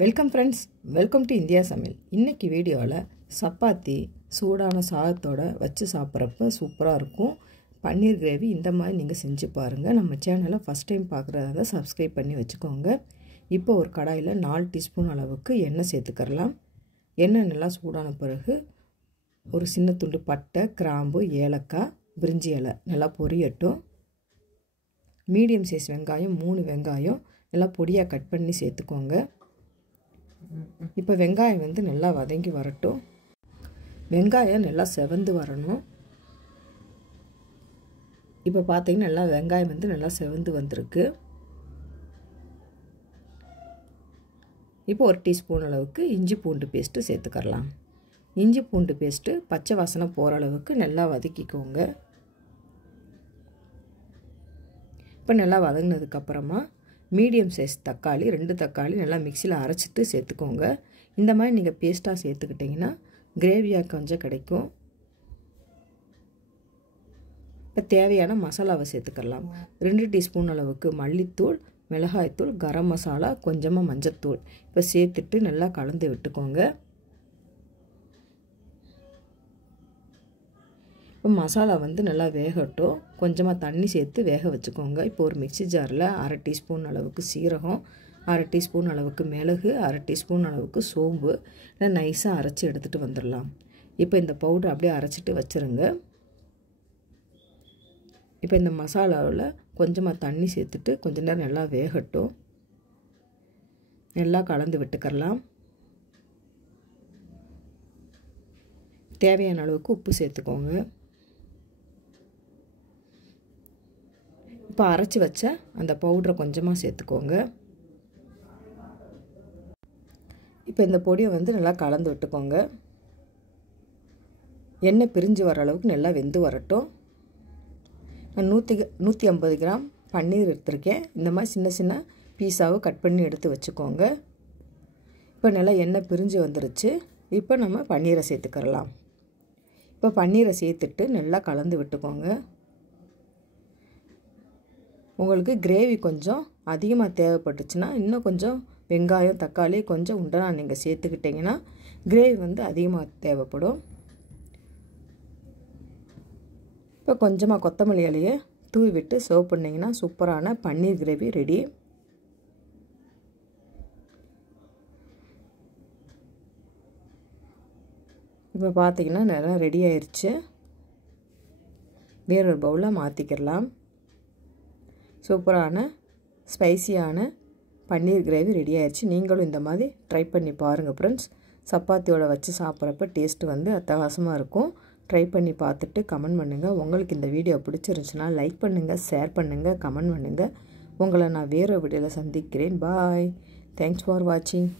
Welcome friends, welcome to India சமையல். இன்றைக்கி வீடியோவில் சப்பாத்தி சூடான சாதத்தோட வச்சு சாப்பிட்றப்ப சூப்பராக இருக்கும். பன்னீர் கிரேவி இந்த மாதிரி நீங்கள் செஞ்சு பாருங்கள். நம்ம சேனலை ஃபஸ்ட் டைம் பார்க்குறதா சப்ஸ்கிரைப் பண்ணி வச்சுக்கோங்க. இப்போ ஒரு கடாயில் 4 டீஸ்பூன் அளவுக்கு எண்ணெய் சேர்த்துக்கிறலாம். எண்ணெய் நல்லா சூடான பிறகு ஒரு சின்ன துண்டு பட்டை, கிராம்பு, ஏலக்காய், பிரிஞ்சி இலை நல்லா பொரியட்டும். மீடியம் சைஸ் வெங்காயம் 3 வெங்காயம் நல்லா பொடியாக கட் பண்ணி சேர்த்துக்கோங்க. இப்போ வெங்காயம் நல்லா வதங்கி வரட்டும். வெங்காயம் நல்லா செவந்து வரணும். இப்போ பார்த்தீங்கன்னா நல்லா வெங்காயம் நல்லா செவந்து வந்திருக்கு. இப்போ 1 டீஸ்பூன் அளவுக்கு இஞ்சி பூண்டு பேஸ்ட்டு சேர்த்துக்கலாம். இஞ்சி பூண்டு பேஸ்ட்டு பச்சை வாசனை போகிற அளவுக்கு நல்லா வதக்கிக்கோங்க. இப்போ நல்லா வதங்கினதுக்கப்புறமா மீடியம் சைஸ் தக்காளி 2 தக்காளி நல்லா மிக்சியில் அரைச்சிட்டு சேர்த்துக்கோங்க. இந்த மாதிரி நீங்கள் பேஸ்ட்டாக சேர்த்துக்கிட்டிங்கன்னா கிரேவியாக கொஞ்சம் கிடைக்கும். இப்போ தேவையான மசாலாவை சேர்த்துக்கலாம். 2 டீஸ்பூன் அளவுக்கு மல்லித்தூள், மிளகாய்த்தூள், கரம் மசாலா, கொஞ்சமாக மஞ்சத்தூள் இப்போ சேர்த்துட்டு நல்லா கலந்து விட்டுக்கோங்க. இப்போ மசாலா நல்லா வேகட்டும். கொஞ்சமாக தண்ணி சேர்த்து வேக வச்சுக்கோங்க. இப்போ ஒரு மிக்சி ஜாரில் 1/2 டீஸ்பூன் அளவுக்கு சீரகம், 1/2 டீஸ்பூன் அளவுக்கு மிளகு, 1/2 டீஸ்பூன் அளவுக்கு சோம்பு நைஸாக அரைச்சி எடுத்துகிட்டு வந்துடலாம். இப்போ இந்த பவுடர் அப்படியே அரைச்சிட்டு வச்சுருங்க. இப்போ இந்த மசாலாவில் கொஞ்சமாக தண்ணி சேர்த்துட்டு கொஞ்ச நேரம் நல்லா வேகட்டும். நல்லா கலந்து விட்டுக்கலாம். தேவையான அளவுக்கு உப்பு சேர்த்துக்கோங்க. இப்போ அரைச்சி வச்ச அந்த பவுடரை கொஞ்சமாக சேர்த்துக்கோங்க. இப்போ இந்த பொடியை நல்லா கலந்து விட்டுக்கோங்க. எண்ணெய் பிரிஞ்சு வர அளவுக்கு நல்லா வெந்து வரட்டும். நான் 150 கிராம் பன்னீர் எடுத்திருக்கேன். இந்த மாதிரி சின்ன சின்ன பீஸாவை கட் பண்ணி எடுத்து வச்சுக்கோங்க. இப்போ நல்லா எண்ணெய் பிரிஞ்சு வந்துருச்சு. இப்போ நம்ம பன்னீரை சேர்த்துக்கிறலாம். இப்போ பன்னீரை சேர்த்துட்டு நல்லா கலந்து விட்டுக்கோங்க. உங்களுக்கு கிரேவி கொஞ்சம் அதிகமாக தேவைப்பட்டுச்சுன்னா இன்னும் கொஞ்சம் வெங்காயம், தக்காளி கொஞ்சம் உண்டனா நீங்கள் சேர்த்துக்கிட்டிங்கன்னா கிரேவி அதிகமாக தேவைப்படும். இப்போ கொஞ்சமாக கொத்தமல்லி இலையை தூவி விட்டு சர்வ் பண்ணிங்கன்னா சூப்பரான பன்னீர் கிரேவி ரெடி. இப்போ பார்த்தீங்கன்னா நல்லா ரெடி ஆயிடுச்சு. வேறொரு பவுலில் மாற்றிக்கிடலாம். சூப்பரான ஸ்பைசியான பன்னீர் கிரேவி ரெடி ஆயிடுச்சு. நீங்களும் இந்த மாதிரி ட்ரை பண்ணி பாருங்கள் ஃப்ரெண்ட்ஸ். சப்பாத்தியோட வச்சு சாப்பிட்றப்ப டேஸ்ட்டு அட்டகாசமாக இருக்கும். ட்ரை பண்ணி பார்த்துட்டு கமெண்ட் பண்ணுங்கள். உங்களுக்கு இந்த வீடியோ பிடிச்சிருந்துச்சுன்னா லைக் பண்ணுங்கள், ஷேர் பண்ணுங்கள், கமெண்ட் பண்ணுங்கள். உங்களை நான் வேறு வீடியோவில் சந்திக்கிறேன். பாய். தேங்க்ஸ் ஃபார் வாட்சிங்.